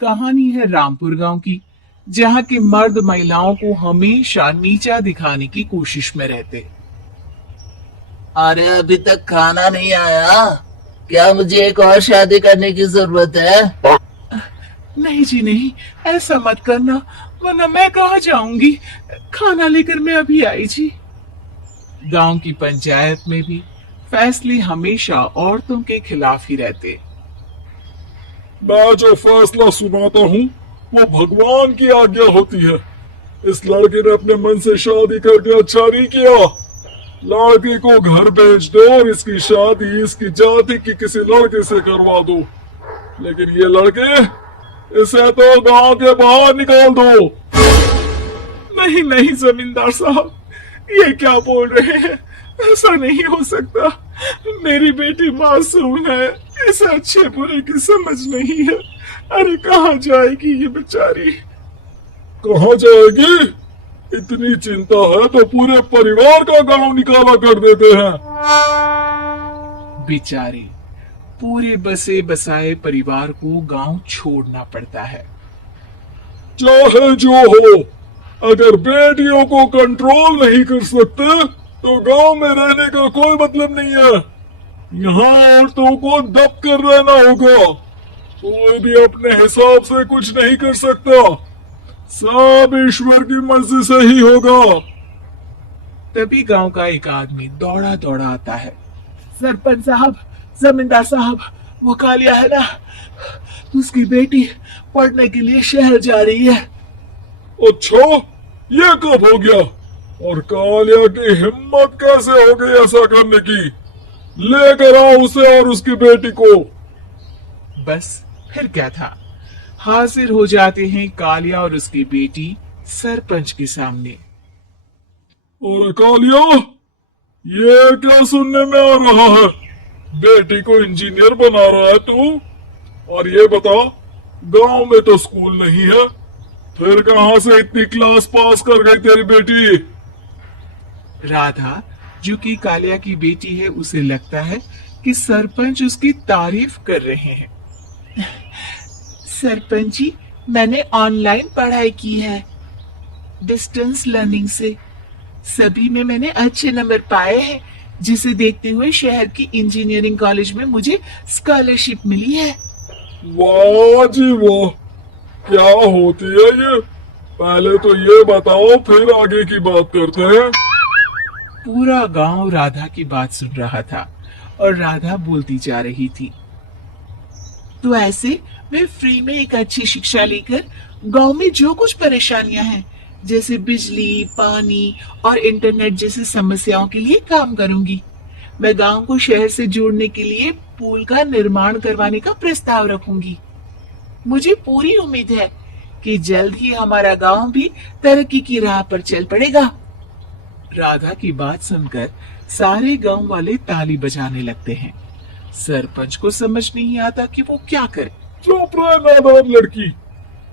कहानी है रामपुर गांव की, जहां के मर्द महिलाओं को हमेशा नीचा दिखाने की कोशिश में रहते। अरे अभी तक खाना नहीं आया, क्या मुझे एक और शादी करने की जरूरत है? नहीं जी नहीं, ऐसा मत करना, वरना मैं कहाँ जाऊंगी। खाना लेकर मैं अभी आई जी। गांव की पंचायत में भी फैसले हमेशा औरतों के खिलाफ ही रहते। मैं जो फैसला सुनाता हूँ वो भगवान की आज्ञा होती है। इस लड़के ने अपने मन से शादी करके अच्छा नहीं किया। लड़की को घर भेज दो और इसकी शादी इसकी जाति की किसी लड़के से करवा दो, लेकिन ये लड़के, इसे तो गांव के बाहर निकाल दो। नहीं नहीं जमींदार साहब, ये क्या बोल रहे हैं? ऐसा नहीं हो सकता। मेरी बेटी मासूम है, इसे अच्छे बुरे की समझ नहीं है। अरे कहाँ जाएगी ये बेचारी? कहाँ जाएगी? इतनी चिंता है तो पूरे परिवार का गांव निकाला कर देते हैं। बेचारे पूरे बसे बसाए परिवार को गांव छोड़ना पड़ता है। चाहे जो हो, अगर बेटियों को कंट्रोल नहीं कर सकते तो गांव में रहने का कोई मतलब नहीं है। यहाँ औरतों को दब कर रहना होगा। कोई भी अपने हिसाब से कुछ नहीं कर सकता, सब ईश्वर की मर्जी से ही होगा। तभी गांव का एक आदमी दौड़ा दौड़ा आता है। सरपंच साहब, जमींदार साहब, वो कालिया है ना, उसकी बेटी पढ़ने के लिए शहर जा रही है। अच्छा, ये कब हो गया? और कालिया की हिम्मत कैसे हो गई ऐसा करने की? लेकर आओ उसे और उसकी बेटी को। बस फिर क्या था, हाजिर हो जाते हैं कालिया और उसकी बेटी सरपंच के सामने। और कालिया, ये क्या सुनने में आ रहा है? बेटी को इंजीनियर बना रहा है तू? और ये बता, गांव में तो स्कूल नहीं है, फिर कहां से इतनी क्लास पास कर गई तेरी बेटी? राधा, जो कि कालिया की बेटी है, उसे लगता है कि सरपंच उसकी तारीफ कर रहे हैं। सरपंच जी, मैंने ऑनलाइन पढ़ाई की है, डिस्टेंस लर्निंग से। सभी में मैंने अच्छे नंबर पाए हैं, जिसे देखते हुए शहर की इंजीनियरिंग कॉलेज में मुझे स्कॉलरशिप मिली है। वाह जी वाह, क्या होती है ये? पहले तो ये बताओ, फिर आगे की बात करते हैं। पूरा गांव राधा की बात सुन रहा था और राधा बोलती जा रही थी। तो ऐसे मैं फ्री में एक अच्छी शिक्षा लेकर गांव में जो कुछ परेशानियां हैं, जैसे बिजली, पानी और इंटरनेट जैसी समस्याओं के लिए काम करूंगी। मैं गांव को शहर से जोड़ने के लिए पुल का निर्माण करवाने का प्रस्ताव रखूंगी। मुझे पूरी उम्मीद है कि जल्द ही हमारा गांव भी तरक्की की राह पर चल पड़ेगा। राधा की बात सुनकर सारे गांव वाले ताली बजाने लगते हैं। सरपंच को समझ नहीं आता कि वो क्या करे। चुप रह नादान लड़की,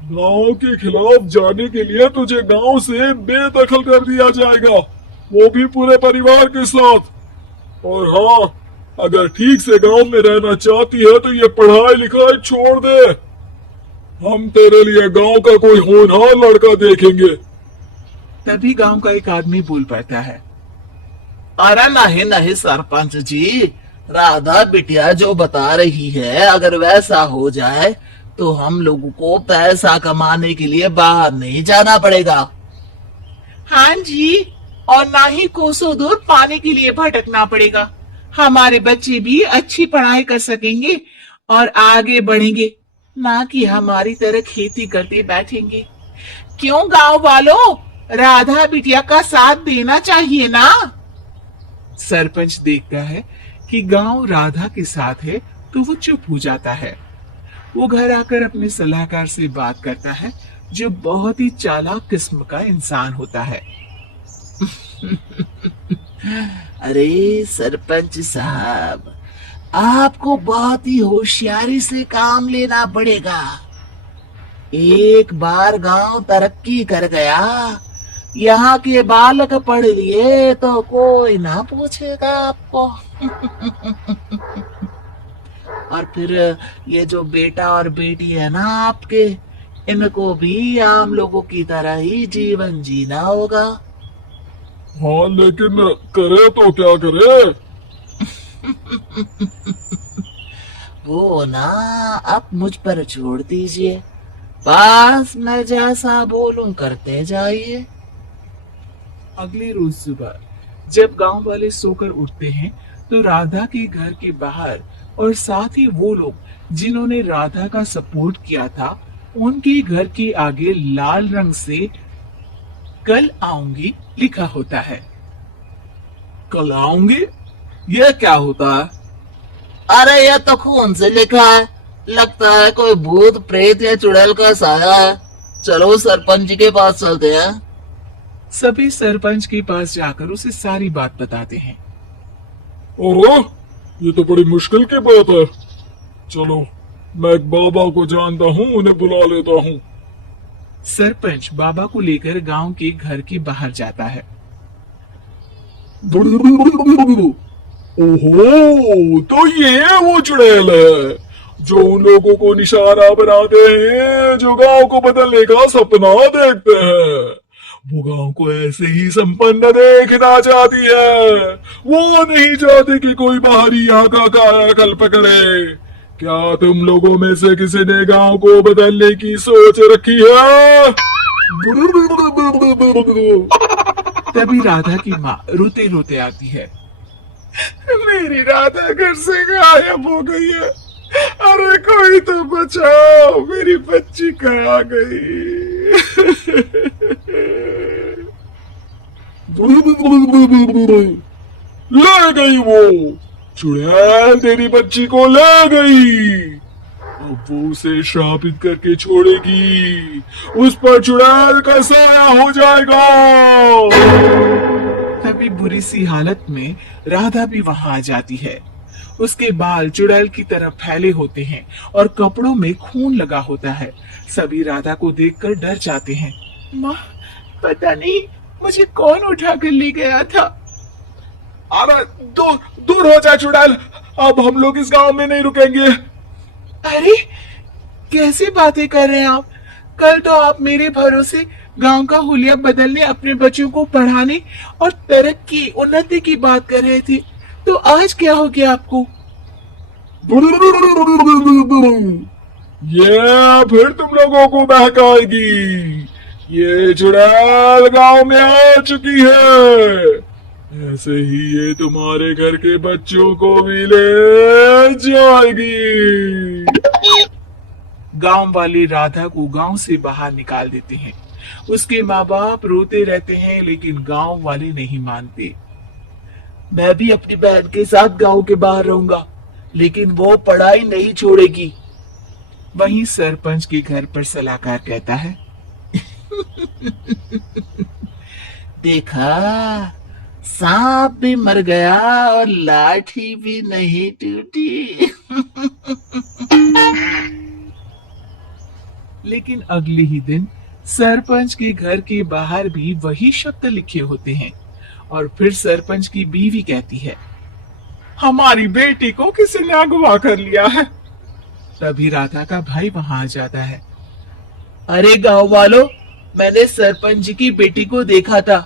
गांव के खिलाफ जाने के लिए तुझे गांव से बेदखल कर दिया जाएगा, वो भी पूरे परिवार के साथ। और हाँ, अगर ठीक से गांव में रहना चाहती है तो ये पढ़ाई लिखाई छोड़ दे। हम तेरे लिए गांव का कोई होनहार लड़का देखेंगे। तभी गांव का एक आदमी बोल पड़ता है। अरे नहीं नहीं सरपंच जी, राधा बिटिया जो बता रही है, अगर वैसा हो जाए तो हम लोगों को पैसा कमाने के लिए बाहर नहीं जाना पड़ेगा। हाँ जी, और ना ही कोसों दूर पाने के लिए भटकना पड़ेगा। हमारे बच्चे भी अच्छी पढ़ाई कर सकेंगे और आगे बढ़ेंगे, ना कि हमारी तरह खेती करते बैठेंगे। क्यों गांव वालों, राधा बिटिया का साथ देना चाहिए ना। सरपंच देखता है कि गांव राधा के साथ है तो वो चुप हो जाता है। वो घर आकर अपने सलाहकार से बात करता है, जो बहुत ही चालाक किस्म का इंसान होता है। अरे सरपंच साहब, आपको बहुत ही होशियारी से काम लेना पड़ेगा। एक बार गांव तरक्की कर गया यहाँ के बालक पढ़ लिए तो कोई ना पूछेगा आपको। और फिर ये जो बेटा और बेटी है ना आपके, इनको भी आम लोगों की तरह ही जीवन जीना होगा। हाँ, लेकिन करे तो क्या करे? वो ना आप मुझ पर छोड़ दीजिए, बस मैं जैसा बोलूं करते जाइए। अगले रोज सुबह जब गांव वाले सोकर उठते हैं तो राधा के घर के बाहर और साथ ही वो लोग जिन्होंने राधा का सपोर्ट किया था उनके घर के आगे लाल रंग से कल आऊंगी लिखा होता है। कल आऊंगी? ये क्या होता है? अरे यह तो खून से लिखा है, लगता है कोई भूत प्रेत या चुड़ैल का साया है। चलो सरपंच जी के पास चलते हैं। सभी सरपंच के पास जाकर उसे सारी बात बताते हैं। ओहो, ये तो बड़ी मुश्किल की बात है। चलो, मैं एक बाबा को जानता हूँ, उन्हें बुला लेता हूँ। सरपंच बाबा को लेकर गांव के घर के बाहर जाता है। ओहो, तो ये वो चुड़ैल है जो उन लोगों को निशाना बनाते हैं जो गांव को बदलने का सपना देखते हैं। वो गांव को ऐसे ही संपन्न देखना चाहती है। वो नहीं चाहती कि कोई बाहरी यहाँ का कायाकल्प करे। क्या तुम लोगों में से किसी ने गांव को बदलने की सोच रखी है? तभी राधा की माँ रोते रोते आती है। मेरी राधा घर से गायब हो गई है। अरे कोई तो बचाओ, मेरी बच्ची कहाँ गई? ले गई वो चुड़ैल, तेरी बच्ची को ले गई। अब वो उसे श्रापित करके छोड़ेगी, उस पर चुड़ैल का साया हो जाएगा। तभी बुरी सी हालत में राधा भी वहां आ जाती है। उसके बाल चुड़ैल की तरह फैले होते हैं और कपड़ों में खून लगा होता है। सभी राधा को देखकर डर जाते हैं। माँ, पता नहीं मुझे कौन उठा कर ले गया था। अरे दूर दूर हो जा चुड़ैल, अब हम लोग इस गांव में नहीं रुकेंगे। अरे कैसी बातें कर रहे हैं आप? कल तो आप मेरे भरोसे गांव का हुलिया बदलने, अपने बच्चों को पढ़ाने और तरक्की उन्नति की बात कर रहे थे, तो आज क्या हो गया आपको? ये फिर तुम लोगों को बहकाएगी। ये चुड़ैल गांव में आ चुकी है। ऐसे ही ये तुम्हारे घर के बच्चों को भी ले जाएगी। गांव वाले राधा को गांव से बाहर निकाल देते हैं। उसके माँ बाप रोते रहते हैं लेकिन गांव वाले नहीं मानते। मैं भी अपनी बहन के साथ गांव के बाहर रहूंगा, लेकिन वो पढ़ाई नहीं छोड़ेगी। वहीं सरपंच के घर पर सलाहकार कहता है। देखा, सांप भी मर गया और लाठी भी नहीं टूटी। लेकिन अगले ही दिन सरपंच के घर के बाहर भी वही शब्द लिखे होते हैं और फिर सरपंच की बीवी कहती है, हमारी बेटी को किसी ने अगवा कर लिया है। तभी राधा का भाई वहां आ जाता है। अरे गांव वालों, मैंने सरपंच जी की बेटी को देखा था।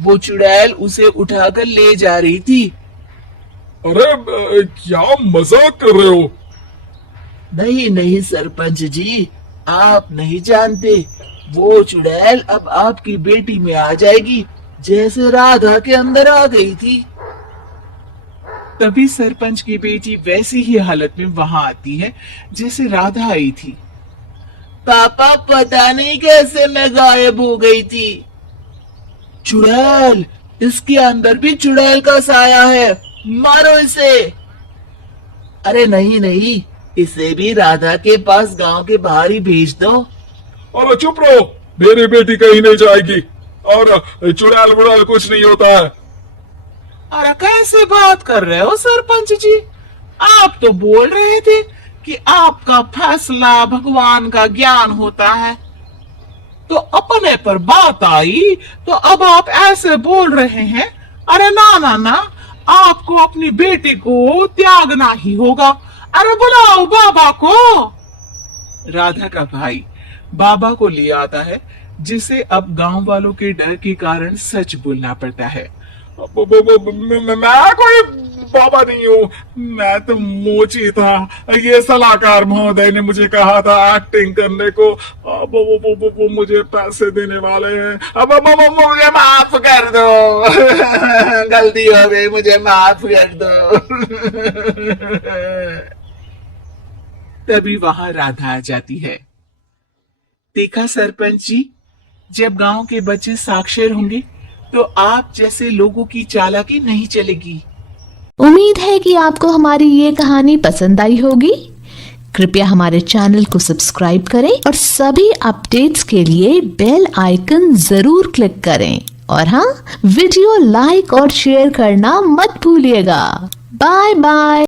वो चुड़ैल उसे उठाकर ले जा रही थी। अरे क्या मजाक कर रहे हो? नहीं नहीं सरपंच जी, आप नहीं जानते। वो चुड़ैल अब आपकी बेटी में आ जाएगी, जैसे राधा के अंदर आ गई थी। तभी सरपंच की बेटी वैसी ही हालत में वहां आती है जैसे राधा आई थी। पापा, पता नहीं कैसे मैं गायब हो गई थी। चुड़ैल, इसके अंदर भी चुड़ैल का साया है, मारो इसे। अरे नहीं नहीं, इसे भी राधा के पास गांव के बाहर ही भेज दो। अरे चुप रहो, मेरी बेटी कहीं नहीं जाएगी और चुड़ैल बुड़ैल कुछ नहीं होता है। अरे कैसे बात कर रहे हो सरपंच जी? आप तो बोल रहे थे कि आपका फैसला भगवान का ज्ञान होता है। तो अपने पर बात आई तो अब आप ऐसे बोल रहे हैं। अरे ना ना ना, आपको अपनी बेटी को त्यागना ही होगा। अरे बुलाओ बाबा को। राधा का भाई बाबा को ले आता है, जिसे अब गांव वालों के डर के कारण सच बोलना पड़ता है। मैं कोई बाबा नहीं हूँ, मैं तो मोची था। ये सलाहकार महोदय ने मुझे कहा था एक्टिंग करने को। अब वो मुझे पैसे देने वाले हैं। अब मुझे माफ कर दो। गलती हो गई, मुझे माफ कर दो। तभी वहां राधा आ जाती है। देखा सरपंच जी, जब गांव के बच्चे साक्षर होंगे तो आप जैसे लोगों की चालाकी नहीं चलेगी। उम्मीद है कि आपको हमारी ये कहानी पसंद आई होगी। कृपया हमारे चैनल को सब्सक्राइब करें और सभी अपडेट्स के लिए बेल आइकन जरूर क्लिक करें। और हाँ, वीडियो लाइक और शेयर करना मत भूलिएगा। Bye bye.